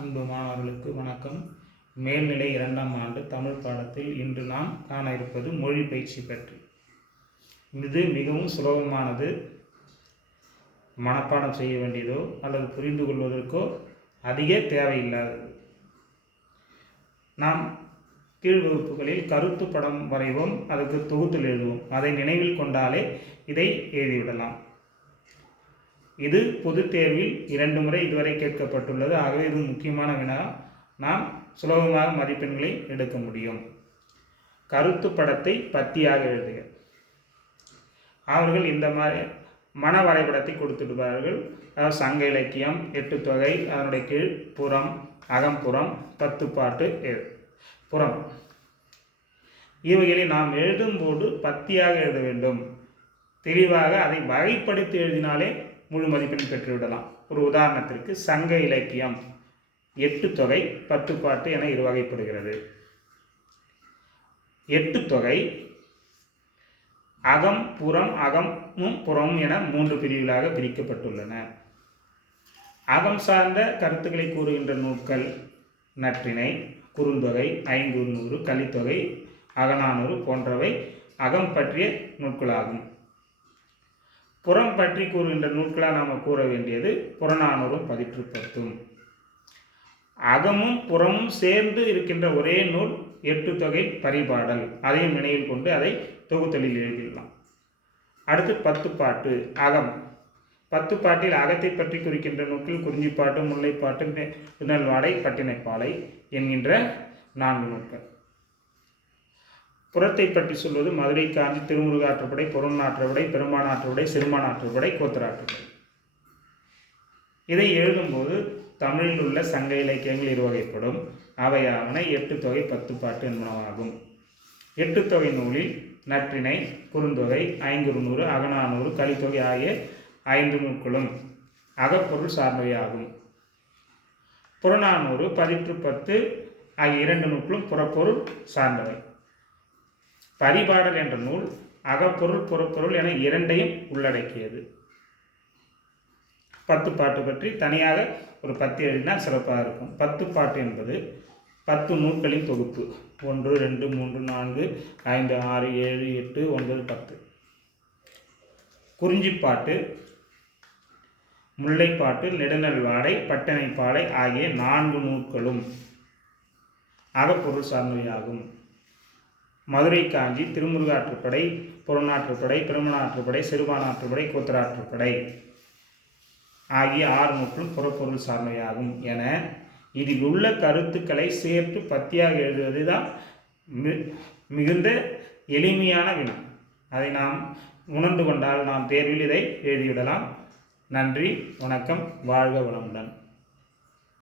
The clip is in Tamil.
அன்பு மாணவர்களுக்கு வணக்கம். மேல்நிலை 2ஆம் ஆண்டு தமிழ் பாடத்தில் இன்று நாம் காண இருப்பது மொழி பயிற்சி பற்றி. இது மிகவும் சுலபமானது. மனப்பாடம் செய்ய வேண்டியதோ அல்லது புரிந்து கொள்வதற்கோ அதிக தேவையில்லாதது. நாம் கீழ் வகுப்புகளில் கருத்து படம் வரைவோம், அதுக்கு தொகுத்தல் எழுதுவோம். அதை நினைவில் கொண்டாலே இதை எழுதிவிடலாம். இது பொதுத் தேர்வில் 2 முறை இதுவரை கேட்கப்பட்டுள்ளது. ஆகவே இது முக்கியமான வினா. நாம் சுலபமாக மதிப்பெண்களை எடுக்க முடியும். கருத்து படத்தை பத்தியாக எழுதுக. அவர்கள் இந்த மாதிரி மன வரைபடத்தை கொடுத்துடுவார்கள். அதாவது சங்க இலக்கியம், 8 தொகை, அதனுடைய கீழ் புறம், அகம்புறம், 10 பாட்டு, புறம். இவைகளை நாம் எழுதும்போது பத்தியாக எழுத வேண்டும். தெளிவாக அதை வகைப்படுத்தி எழுதினாலே முழு மதிப்பெண் பெற்றுவிடலாம். ஒரு உதாரணத்திற்கு சங்க இலக்கியம் 8 தொகை 10 பாட்டு என இரு வகைப்படுகிறது. 8 தொகை அகம் புறம், அகமும் புறமும் என 3 பிரிவுகளாக பிரிக்கப்பட்டுள்ளன. அகம் சார்ந்த கருத்துக்களை கூறுகின்ற நூல்கள் நற்றிணை, குறுந்தொகை, ஐங்குறுநூறு, கலித்தொகை, அகநானூறு போன்றவை அகம் பற்றிய நூல்களாகும். புறம் பற்றி கூறுகின்ற நூல்களாக நாம் கூற வேண்டியது புறநானூறும் 18 அகமும் புறமும் சேர்ந்து இருக்கின்ற ஒரே நூல் 8 தொகை பரிபாடல். அதையும் நினைவில் கொண்டு அதை தொகுத்தலில் எழுதிடலாம். அடுத்து 10 பாட்டு அகம். 10 பாட்டில் அகத்தை பற்றி குறிக்கின்ற நூல்கள் குறிஞ்சிப்பாட்டு, முல்லைப்பாட்டு, புனல்வாடை, பட்டினைப்பாலை என்கின்ற 4 நூல்கள். புறத்தை பற்றி சொல்வது மதுரை காஞ்சி, திருமுருகாற்றுப்படை, பொருணாற்றுப்படை, பெரும்பானாற்றுப்படை, சிறுபானாற்றுப்படை, கோத்தராற்றுப்படை. இதை எழுதும்போது தமிழில் உள்ள சங்க இலக்கியங்கள் இரு வகைப்படும். அவையாவன 8 தொகை 10 பாட்டு என்பனவாகும். 8 தொகை நூலில் நற்றிணை, குறுந்தொகை, ஐங்குறுநூறு, அகநானூறு, கலித்தொகை ஆகிய 5 நூல்களும் அகப்பொருள் சார்ந்தவையாகும். புறநானூறு, 18 ஆகிய 2 நூல்களும் புறப்பொருள் சார்ந்தவை. பரிபாடல் என்ற நூல் அகப்பொருள் புறப்பொருள் என 2ஐயும் உள்ளடக்கியது. 10 பாட்டு பற்றி தனியாக ஒரு 10 எழுதினால் சிறப்பாக இருக்கும். 10 பாட்டு என்பது 10 நூல்களின் தொகுப்பு. 1, 2, 3, 4, 5, 6, 7, 8, 9, 10. குறிஞ்சிப்பாட்டு, முல்லைப்பாட்டு, நெடுநல்வாடை, பட்டினைப்பாலை ஆகிய 4 நூல்களும் அகப்பொருள் சார்ந்தவையாகும். மதுரை காஞ்சி, திருமுருகாற்றுப்படை, பொருணாற்றுப்படை, பெருமனாற்றுப்படை, சிறுபானாற்றுப்படை, கோத்தராற்றுப்படை ஆகிய 6 நூல்களும் புறப்பொருள் சார்ந்தவையாகும் என இதில் உள்ள கருத்துக்களை சேர்த்து பத்தியாக எழுதுவது தான் மிகுந்த எளிமையான வினா. அதை நாம் உணர்ந்து கொண்டால் நாம் தேர்வில் இதை எழுதிவிடலாம். நன்றி, வணக்கம், வாழ்க வளமுடன்.